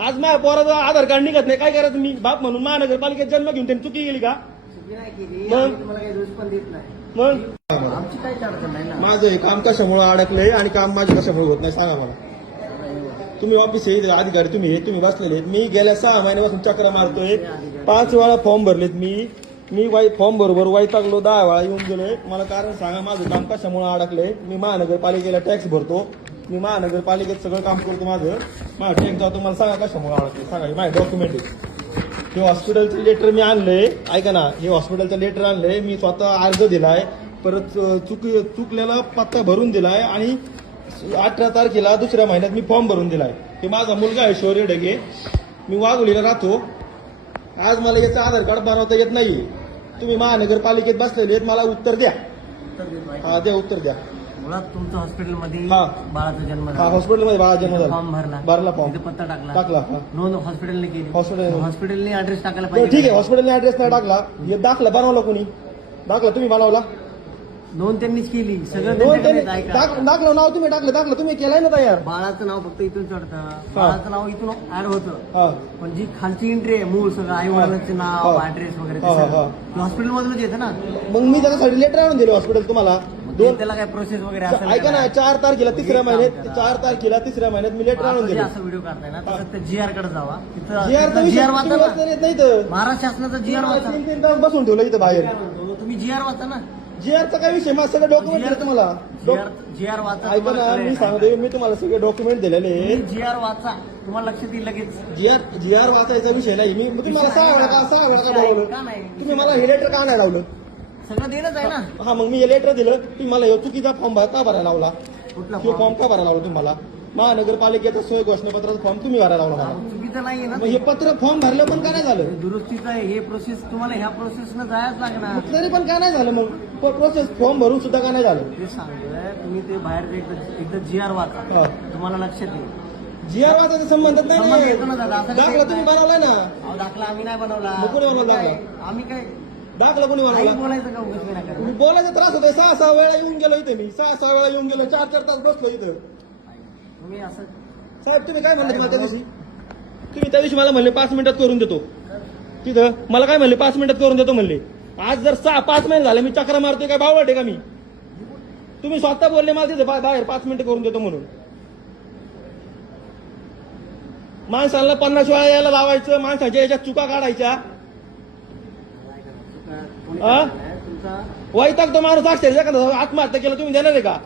आज माझ्या पोराचं आधार कार्ड निघत नाही, काय करायचं मी बाप म्हणून महानगरपालिकेत जन्म घेऊन त्यांनी चुकी केली का? मग आमची काही अडचण नाही ना. माझं हे काम कशामुळे अडकलंय आणि काम माझं कशामुळे होत नाही सांगा मला. तुम्ही ऑफिस अधिकारी तुम्ही बसलेले आहेत. मी गेल्या 6 महिन्यापासून चक्र मारतोय. 5 वेळा फॉर्म भरलेत मी फॉर्म बरोबर वैतागलो, 10 वेळा येऊन गेलोय. मला कारण सांगा माझं काम कशामुळे अडकलंय. मी महानगरपालिकेला टॅक्स भरतो, मी महानगरपालिकेत सगळं काम करतो. माझं टॅक्स जातो. मला सांगा कशामुळे अडकलंय सांगा. माझे डॉक्युमेंट आहे. हे हॉस्पिटलचं लेटर मी आणलंय, ऐका ना. हे हॉस्पिटलचं लेटर आणलंय मी, स्वतः अर्ज दिलाय, परत चुकलेला पत्ता भरून दिलाय आणि 18 तारखेला 2ऱ्या महिन्यात मी फॉर्म भरून दिलाय. हे माझा मुलगा आहे शौर्य ढगे, मी वाघोलीला राहतो. आज मला याचं आधार कार्ड बनवता येत नाही. तुम्ही महानगरपालिकेत बसलेले आहेत, मला उत्तर द्या. हा द्या, उत्तर द्या. मुळात तुमचं हॉस्पिटलमध्ये हा. बाळाचा जन्म हा, झाला, हॉस्पिटलमध्ये बाळा जन्म झाला, फॉर्म भरला फॉर्म, तिथे पत्ता टाकला. नोंद हॉस्पिटलने केली. हॉस्पिटल हॉस्पिटलने ऍड्रेस टाकायला ठीक आहे. पाहिजे. हॉस्पिटलने ऍड्रेस नाही टाकला, हे दाखला बनवला कोणी? दाखला तुम्ही बनवला? नोंद त्यांनीच केली. सगळं नोंद त्यांच्याकडे त्यांनी आहे. ऐका, दाखलं, नाव तुम्ही टाकलं तुम्ही केलंय ना तयार. बाळाचं नाव फक्त इथून चढतं, बाळाचं नाव इथून ऍड होतं, हा पण जी खालची एंट्री आहे मूळ सगळं आई वडिलांचे नाव, ऍड्रेस वगैरे हॉस्पिटल मधूनच येतं ना. मग मी त्याच्यासाठी लेटर आणून दिले हॉस्पिटल तुम्हाला. त्याला काय प्रोसेस वगैरे असेल ऐका ना, 4 तारखेला 3ऱ्या महिन्यात 4 तारखेला 3ऱ्या महिन्यात मी लेटर आणून दिले. असं व्हिडिओ काढताय ना, तसं ते GR कडे जावा. जीआर तिथं GR वाचा ना. नाही तर महाराष्ट्र शासनाचा GR वाचा. 3 तास बसून ठेवलं इथं बाहेर. तुम्ही GR वाचा ना. जीआरचा काय विषय? माझं सगळं डॉक्युमेंट दिलं तुम्हाला. GR वाचा. ऐका ना, मी सांगतोय, मी तुम्हाला सगळे डॉक्युमेंट दिलेले. GR वाचा, तुम्हाला लक्षात येईल लगेच. जीआर वाचायचा विषय नाही. मी तुम्हाला 6 वेळा का बोलवलं? का नाही? तुम्ही मला हे लेटर का नाही लावलं? सगळं देणंच आहे ना. हा, मग मी हे लेटर दिलं, तुम्ही मला हे चुकीचा फॉर्म का भरायला लावला? कुठला हे फॉर्म का भरायला लावला तुम्हाला? महानगरपालिकेचा सोय घोषणापत्राचा फॉर्म तुम्ही भरायला लावला मला. चुकीचं नाहीये ना. मग हे पत्र फॉर्म भरलं पण का नाही झालं? दुरुस्तीचं आहे हे प्रोसेस, तुम्हाला ह्या प्रोसेसनं जायच लागणार. मग तरी पण का नाही झालं? मग प्रोसेस फॉर्म भरून सुद्धा का नाही झालं? ते सांगतोय, तुम्ही ते बाहेर एकदा GR वाचा, हा. तुम्हाला लक्षात येईल. जीआर वाचायचा संबंधच संबंध नाही. येतो ना दादा. असं दाखला काही तुम्ही नाही. बनवलाय ना. अहो, दाखला आम्ही नाही बनवला. मग कोणी बनवला काय? दाखला? आम्ही काय दाखला कोणी काही बनवला? बोलायचं का उगाच विनाकारण? तुम्ही बोलायचा त्रास होतोय. 6 वेळा येऊन गेलो इथे मी. 6 वेळा येऊन गेलो. 4 तास बसलो इथं. तुम्ही असं साहेब तुम्ही काय म्हणले मला त्या दिवशी? तुम्ही त्या दिवशी मला म्हणले 5 मिनिटात करून देतो. तिथं मला काय म्हणले? 5 मिनिटात करून देतो म्हणले. आज जर 5 महिने झाले मी चक्रा मारतोय, काय बावळट आहे का मी? तुम्ही स्वतः बोलले मला तिथे बाहेर 5 मिनिटं करून देतो म्हणून. माणसाला 50 वेळा यायला लावायचं, माणसाच्या याच्यात चुका काढायच्या. तुमचा वैताग तो माणूस अक्षर एखादा आत्महत्या केलं तुम्ही देणार आहे का?